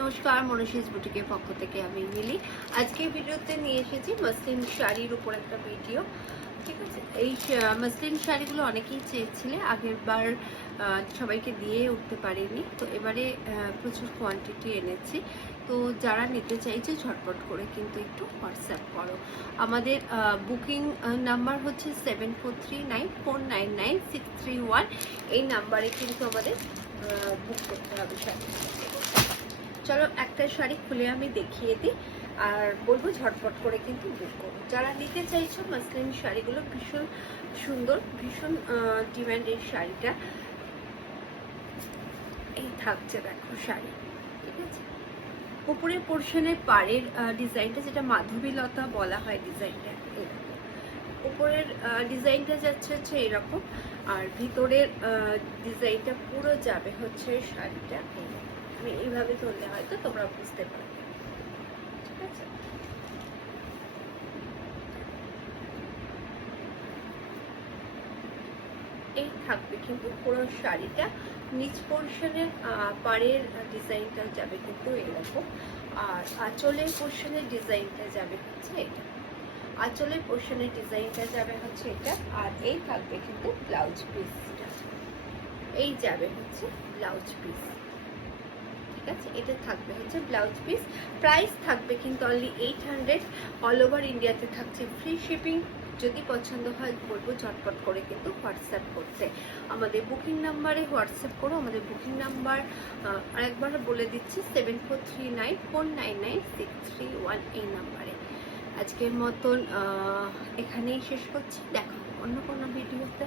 নমস্কার, মনীষীজ বুটিকের পক্ষ থেকে আমি মিলি। আজকে ভিডিওতে নিয়ে এসেছি মসলিন শাড়ির উপর একটা ভিডিও। ঠিক আছে, এই মসলিন শাড়িগুলো অনেকেই চেয়েছিলে, আগের বার সবাইকে দিয়ে উঠতে পারিনি, তো এবারে প্রচুর কোয়ান্টিটি এনেছি। তো যারা নিতে চাইছে ঝটপট করে কিন্তু একটু হোয়াটসঅ্যাপ করো। আমাদের বুকিং নাম্বার হচ্ছে 7439499631। এই নাম্বারে কিন্তু আমাদের বুক করতে হবে শাড়ি। চলো একটা শাড়ি খুলে আমি দেখিয়ে দিই আর বলবো ঝটপট করে কিন্তু বুক করো। যারা নিতে চাইছো মসলিন শাড়িগুলো ভীষণ সুন্দর, ভীষণ ডিমান্ডের শাড়িটা। এই থাকছে দেখো শাড়ি, ঠিক আছে। উপরের পোর্শনের পাড়ের ডিজাইনটা, যেটা মাধবীলতা বলা হয় ডিজাইনটা, এরকম উপরের ডিজাইনটা যাচ্ছে হচ্ছে এরকম, আর ভিতরের ডিজাইনটা পুরো যাবে হচ্ছে শাড়িটা এইরকম। আমি এইভাবে ধরলে হয়তো তোমরা বুঝতে পারবে, ঠিক আছে। এই থাকবে কিন্তু পুরো শাড়িটা। নিচ পোর্শনের পাড়ের ডিজাইনটা যাবে কিন্তু এরকম, আর আঁচলের পোর্শনের ডিজাইনটা যাবে হচ্ছে এটা। আঁচলের পোর্শনের ডিজাইনটা যাবে হচ্ছে এটা, আর এই থাকবে কিন্তু ব্লাউজ পিসটা। এই যাবে হচ্ছে ব্লাউজ পিস, ঠিক আছে। এটা থাকবে হচ্ছে ব্লাউজ পিস। প্রাইস থাকবে কিন্তু অনলি 800। অল ওভার ইন্ডিয়াতে থাকছে ফ্রি শিপিং। যদি পছন্দ হয় বলবো ঝটপট করে কিন্তু হোয়াটসঅ্যাপ করতে। আমাদের বুকিং নাম্বারে হোয়াটসঅ্যাপ করো। আমাদের বুকিং নাম্বার আরেকবার বলে দিচ্ছি, 7439499631 এই নাম্বারে। আজকের মতন এখানেই শেষ করছি, দেখা অন্য কোনো ভিডিওতে।